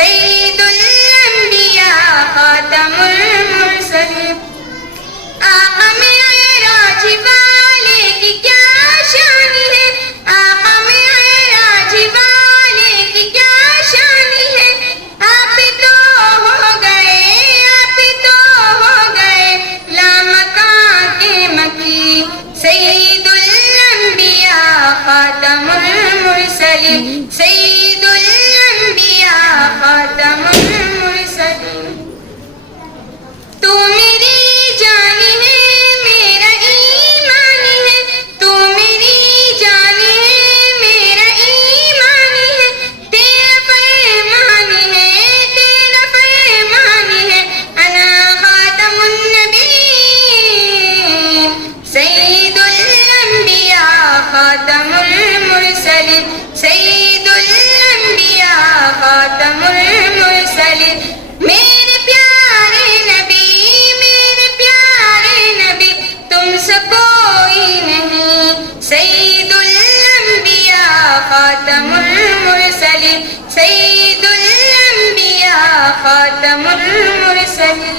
سید الانبیاء خاتم المرسلین. آقا معراج والے کی کیا شان ہے، آقا معراج والے کی کیا شان ہے. آپ تو ہو گئے، آپ تو ہو گئے لامکاں کے مکی. سید الانبیاء خاتم المرسلین، سید الانبیاء خاتم المرسلین. تو میری جان ہے، میرا ایمان ہے، تو میری جان ہے، میرا ایمان ہے. تیرا فرمان ہے، تیرا فرمان ہے، انا خاتم النبیین. سید الانبیاء خاتم المرسلین، سید الانبیاء خاتم المرسلین. میرے پیارے نبی، میرے پیارے نبی، تم سے کوئی نہیں. سید الانبیاء خاتم المرسلین، سید الانبیاء خاتم المرسلین.